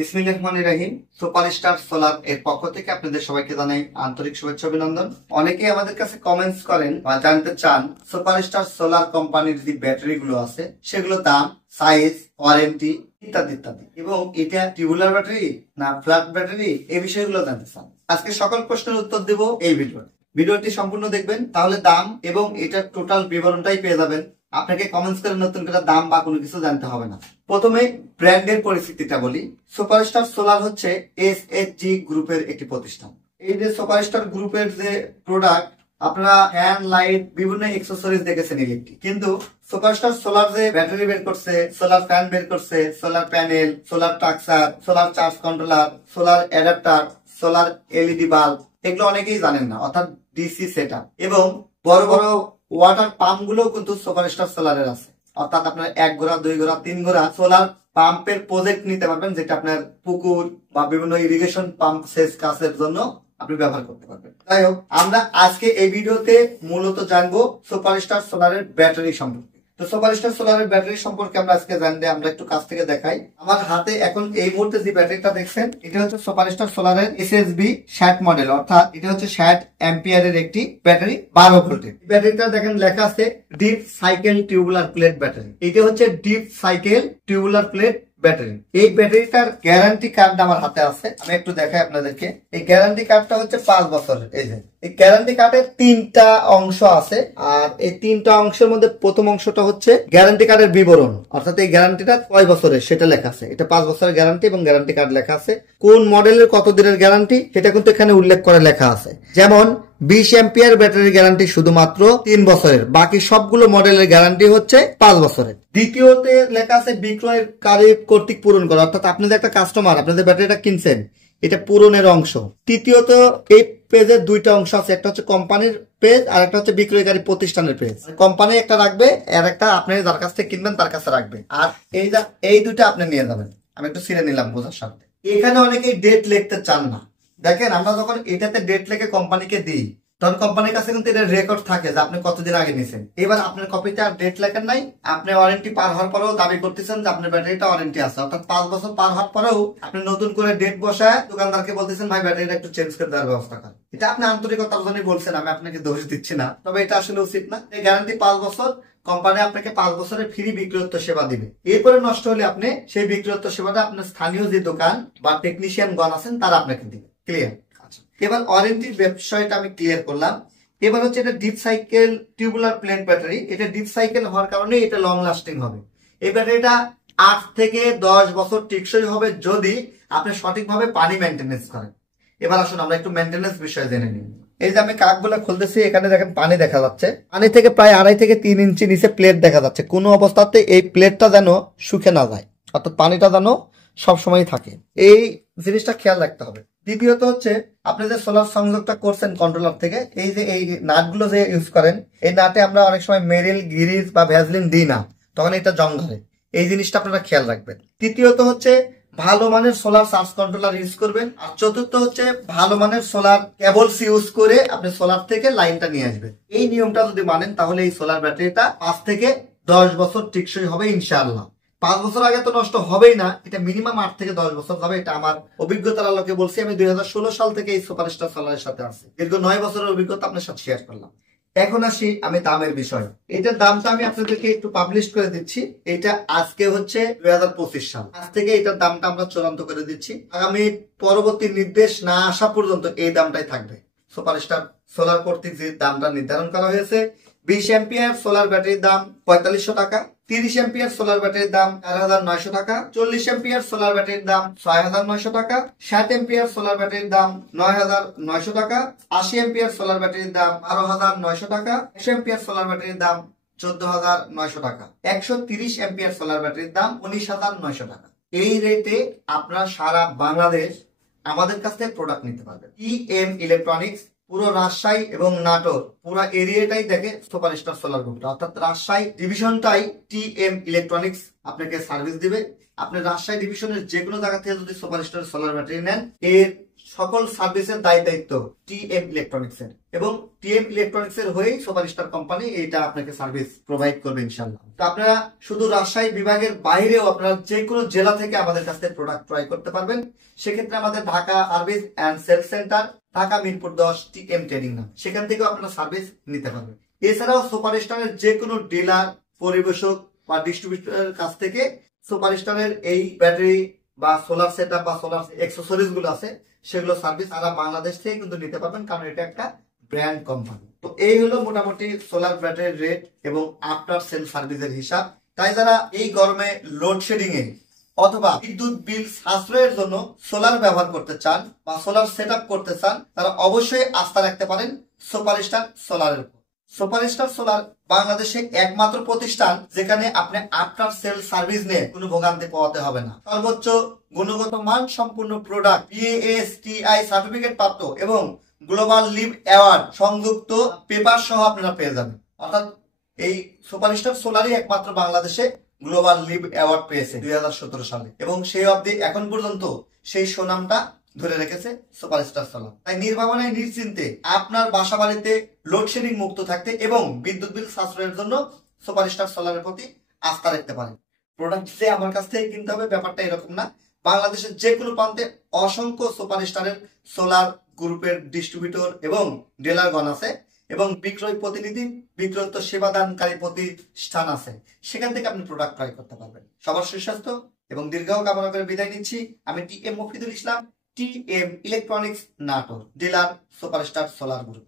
বিসমিল্লাহির রহমানির রহিম। Superstar solar এর পক্ষ থেকে আপনাদের সবাইকে জানাই আন্তরিক শুভেচ্ছা অভিনন্দন। অনেকেই আমাদের কাছে কমেন্টস করেন বা জানতে চান সুপারস্টার সোলার কোম্পানির যে ব্যাটারি গুলো আছে সেগুলোর দাম, সাইজ, ওয়ারেন্টি ইত্যাদি ইত্যাদি, এবং এটা টিউবুলার ব্যাটারি না ফ্ল্যাট ব্যাটারি, এই বিষয়গুলো জানতে চান। আজকে সকল প্রশ্নের উত্তর দেব এই ভিডিওটি সম্পূর্ণ দেখবেন, তাহলে দাম এবং এটার টোটাল বিবরণটাই পেয়ে যাবেন। আপনাকে কমেন্টস করে নতুন করে দাম বা কোনো কিছু জানতে হবে না। প্রথমে ব্র্যান্ডের পরিস্থিতিটা বলি। সুপারস্টার সোলার হচ্ছে এসএসজি গ্রুপের একটি প্রতিষ্ঠান। এই যে সুপারস্টার গ্রুপের যে প্রোডাক্ট, আপনারা ফ্যান, লাইট, বিভিন্ন অ্যাক্সেসরিজ দেখেছেন ইলেকট্রিক, কিন্তু সুপারস্টার সোলার যে ব্যাটারি বের করছে, সোলার ফ্যান বের করছে, সোলার প্যানেল, সোলার ট্রাক্সার, solar charge controller, solar adapter, solar LED bulb, এগুলো অনেকেই জানেন না, অর্থাৎ ডিসি সেটআপ, এবং বড় বড় ওয়াটার পাম্প গুলো কিন্তু সুপারস্টার সোলারের আছে। অর্থাৎ আপনার 1 ঘোড়া, 2 ঘোড়া, 3 ঘোড়া সোলার পাম্পের প্রজেক্ট নিতে পারবেন, যেটা আপনার পুকুর বা বিভিন্ন ইরিগেশন পাম্প সেচ কাজের জন্য আপনি ব্যবহার করতে পারবেন। যাই হোক, আমরা আজকে এই ভিডিওতে মূলত জানবো সুপারস্টার সোলারের ব্যাটারি সম্পর্কে। তো সুপারস্টার সোলারের ব্যাটারি সম্পর্কে আমরা আজকে জানলে আমরা একটু কাছ থেকে দেখাই। আমার হাতে এখন এই মুহূর্তে যে ব্যাটারিটা দেখছেন, এটা হচ্ছে সুপারস্টার সোলারের এসএসবি 60 মডেল, অর্থাৎ এটা হচ্ছে 60 অ্যাম্পিয়ারের একটি ব্যাটারি, 12 ভোল্টের। ব্যাটারিটা দেখেন লেখা আছে deep cycle tubular plate battery. এটা হচ্ছে deep cycle tubular plate battery. এই ব্যাটারিটার গ্যারান্টি কার্ড আমার হাতে আছে, আমি একটু দেখাই আপনাদেরকে। এই গ্যারান্টি কার্ডটা হচ্ছে 5 বছরের। এই যে এই গ্যারান্টি কার্ডের 3টা অংশ আছে, আর এই 3টা অংশের মধ্যে প্রথম অংশটা হচ্ছে গ্যারান্টি কার্ডের বিবরণ, অর্থাৎ এই গ্যারান্টিটা কয় বছরের সেটা লেখা আছে। এটা 5 বছরের গ্যারান্টি এবং গ্যারান্টি কার্ড লেখা আছে। কোন মডেলের কত দিনের গ্যারান্টি সেটা কিন্তু এখানে উল্লেখ করে লেখা আছে। যেমন 20 অ্যাম্পিয়ার ব্যাটারির গ্যারান্টি শুধুমাত্র 3 বছরের, বাকি সবগুলো মডেলের গ্যারান্টি হচ্ছে 5 বছরের। দ্বিতীয়তে লেখা আছে বিক্রয়কারী কর্তৃক পূরণ করা, অর্থাৎ আপনাদের একটা কাস্টমার আপনাদের ব্যাটারিটা কিনছেন, এটা পূরণের অংশ। তৃতীয়ত এই পেজের 2টা অংশ আছে, একটা হচ্ছে কোম্পানির পেজ আর একটা হচ্ছে বিক্রয়কারী প্রতিষ্ঠানের পেজ। কোম্পানি একটা রাখবে আর একটা আপনি যার কাছ থেকে কিনবেন তার কাছে রাখবে, আর এই 2টা আপনি নিয়ে যাবেন। আমি একটু ছিঁড়ে নিলাম বোঝার সাথে। এখানে অনেকেই ডেট লিখতে চান না। দেখেন, আমরা যখন এটাতে ডেট লিখে কোম্পানিকে দিই, তখন কোম্পানির কাছে কিন্তু এটা রেকর্ড থাকে যে আপনি কতদিন আগে নিয়েছেন। এবার আপনার কপিতে আর ডেট লেখেন নাই, আপনি ওয়ারেন্টি পার হওয়ার পরেও দাবি করতেছেন যে আপনার ব্যাটারিটা ওয়ারেন্টি আছে, অর্থাৎ 5 বছর পার হওয়ার পরেও আপনি নতুন করে ডেট বসায় দোকানদারকে বলতেছেন ভাই ব্যাটারিটা একটু চেঞ্জ করে দেওয়ার ব্যবস্থা করেন। এটা আপনি আন্তরিকতার জন্য বলছেন, আমি আপনাকে দোষ দিচ্ছি না, তবে এটা আসলে উচিত না। এই গ্যারান্টি 5 বছর, কোম্পানি আপনাকে 5 বছরের ফ্রি বিক্রয়োত্তর সেবা দিবে। এরপরে নষ্ট হলে আপনি সেই বিক্রয়োত্তর সেবাটা আপনার স্থানীয় যে দোকান বা টেকনিশিয়ান গণ আছেন তারা আপনাকে দিবে। ক্লিয়ার? এবার ওয়ারেন্টির বিষয়টা আমি ক্লিয়ার করলাম। এবার হচ্ছে এটা deep cycle tubular plate battery. এটা ডিপ সাইকেল হওয়ার কারণে এটা লং লাস্টিং হবে। এই ব্যাটারিটা 8 থেকে 10 বছর টেকসই হবে যদি আপনি সঠিকভাবে পানি মেনটেনেন্স করেন। এবার আসুন আমরা একটু মেনটেনেন্স বিষয়ে জেনে নিই। এই যে আমি কাকগুলো খুলতেছি, এখানে দেখেন পানি দেখা যাচ্ছে। পানি থেকে প্রায় 2.5 থেকে 3 ইঞ্চি নিচে প্লেট দেখা যাচ্ছে। কোনো অবস্থাতে এই প্লেটটা যেন শুকে না যায়, অর্থাৎ পানিটা যেন সবসময় থাকে, এই জিনিসটা খেয়াল রাখতে হবে। দ্বিতীয়ত হচ্ছে আপনি যে সোলার সংযোগটা করছেন কন্ট্রোলার থেকে, এই যে এই নাটগুলো যে ইউজ করেন, এই নাটে আমরা অনেক সময় মেরিল, গিরিজ বা ভ্যাসলিন দিই না, তখন এটা জং ধরে। এই জিনিসটা আপনারা খেয়াল রাখবেন। তৃতীয়ত হচ্ছে ভালো মানের সোলার চার্জ কন্ট্রোলার ইউজ করবেন। আর চতুর্থ হচ্ছে ভালো মানের সোলার কেবলস ইউজ করে আপনি সোলার থেকে লাইনটা নিয়ে আসবেন। এই নিয়মটা যদি মানেন তাহলে এই সোলার ব্যাটারিটা 5 থেকে 10 বছর টেকসই হবে ইনশাআল্লাহ। 5 বছর আগে তো নষ্ট হবেই না, এটা মিনিমাম 8 থেকে 10 বছর যাবে। এটা আমার অভিজ্ঞতার আলোকে বলছি। আমি 2016 সাল থেকে এই সুপারস্টার সোলারের সাথে আছি, দীর্ঘ 9 বছরের অভিজ্ঞতা আপনার সাথে শেয়ার করলাম। এখন আসি আমি দামের বিষয়। এটার দামটা আমি আপনাদেরকে একটু পাবলিশ করে দিচ্ছি। এটা আজকে হচ্ছে 2025 সাল, আজ থেকে এটার দামটা আমরা চূড়ান্ত করে দিচ্ছি। আগামী পরবর্তী নির্দেশ না আসা পর্যন্ত এই দামটাই থাকবে। সুপারস্টার সোলার কর্তৃক যে দামটা নির্ধারণ করা হয়েছে, 20 অ্যাম্পিয়ার সোলার ব্যাটারির দাম 4500 টাকা, 30 অ্যাম্পিয়ার সোলার ব্যাটারির দাম 4900 টাকা, 40 অ্যাম্পিয়ার সোলার ব্যাটারির দাম 6900 টাকা, 60 অ্যাম্পিয়ার সোলার ব্যাটারির দাম 9900 টাকা, 80 অ্যাম্পিয়ার সোলার ব্যাটারির দাম 12900 টাকা, 100 অ্যাম্পিয়ার সোলার ব্যাটারির দাম 14900 টাকা, 130 অ্যাম্পিয়ার সোলার ব্যাটারির দাম 19900 টাকা। এই রেটে আপনারা সারা বাংলাদেশ আমাদের কাছ থেকে প্রোডাক্ট নিতে পারবেন। টিএম ইলেকট্রনিক্স পুরো রাজশাহী এবং নাটোর পুরো এরিয়াটাই দেখে সুপারস্টার সোলার গ্রুপটা, অর্থাৎ রাজশাহী ডিভিশনটাই টিএম ইলেকট্রনিক্স আপনাকে সার্ভিস দিবে। আপনি রাজশাহী ডিভিশনের যে কোনো জায়গা থেকে যদি সুপারস্টার সোলার ব্যাটারি নেন, এর সকল সার্ভিসের দায়িত্ব টিএম ইলেকট্রনিক্স এর, এবং টিএম ইলেকট্রনিক্স এর হয়েই সুপারস্টার কোম্পানি এটা আপনাকে সার্ভিস প্রোভাইড করবে ইনশাআল্লাহ। তো আপনারা শুধু রাজশাহী বিভাগের বাইরেও আপনারা যে কোনো জেলা থেকে আমাদের কাছ থেকে প্রোডাক্ট ক্রয় করতে পারবেন। সেক্ষেত্রে আমাদের Dhaka service and sales centre, Dhaka Mirpur 10 TM trading নাম, সেখান থেকেও আপনারা সার্ভিস নিতে পারবেন। এছাড়াও সুপারস্টারের যে কোনো ডিলার, পরিবেশক বা ডিস্ট্রিবিউটরের কাছ থেকে সুপারস্টারের এই ব্যাটারি বা সোলার সেটআপ বা সোলার অ্যাক্সেসরিজ গুলো আছে সেগুলো সার্ভিস সারা বাংলাদেশ থেকে কিন্তু নিতে পারবেন, কারণ এটা একটা ব্র্যান্ড কোম্পানি। তো এই হলো মোটামুটি সোলার ব্যাটারির রেট এবং আফটার সেল সার্ভিসের হিসাব। তাই যারা এই গরমে লোডশেডিং এ অথবা বিদ্যুৎ বিল সাশ্রয়ের জন্য সোলার ব্যবহার করতে চান বা সোলার সেটআপ করতে চান, তারা অবশ্যই আস্থা রাখতে পারেন সুপারস্টার সোলারের উপর। সুপারস্টার সোলার বাংলাদেশে একমাত্র প্রতিষ্ঠান যেখানে আপনি আফটার সেল সার্ভিস নিয়ে কোনো ভোগান্তি পাওয়াতে হবে না। সর্বোচ্চ গুণগত মান সম্পূর্ণ প্রোডাক্ট, বিএএসটিআই সার্টিফিকেট প্রাপ্ত এবং গ্লোবাল লিভ অ্যাওয়ার্ড সংযুক্ত পেপার সহ আপনারা পেয়ে যাবেন। অর্থাৎ এই সুপারস্টার সোলারই একমাত্র বাংলাদেশে গ্লোবাল লিভ অ্যাওয়ার্ড পেয়েছে 2017 সালে, এবং সেই অবধি এখন পর্যন্ত সেই সুনামটা ধরে রেখেছে সুপারস্টার সোলার। তাই নির্ভাবনায় নিশ্চিন্তে আপনার বাসা বাড়িতে লোডশেডিং মুক্ত থাকতে এবং বিদ্যুৎ বিল সাশ্রয়ের জন্য সুপারস্টার সোলারের প্রতি আস্থা রাখতে পারেন। প্রোডাক্ট যে আমার কাছ থেকে কিনতে হবে ব্যাপারটা এরকম না। বাংলাদেশের যে কোনো প্রান্তে অসংখ্য সুপারস্টারের সোলার গ্রুপের ডিস্ট্রিবিউটর এবং ডিলারগণ আছে, এবং বিক্রয় প্রতিনিধি, বিক্রয়ত্ব সেবা দানকারী প্রতিষ্ঠান আছে, সেখান থেকে আপনি প্রোডাক্ট ক্রয় করতে পারবেন। সবার সুস্বাস্থ্য এবং দীর্ঘায়ু কামনা করে বিদায় নিচ্ছি। আমি TM Mofidul Islam, TM electronics Natore, dealer superstar solar group.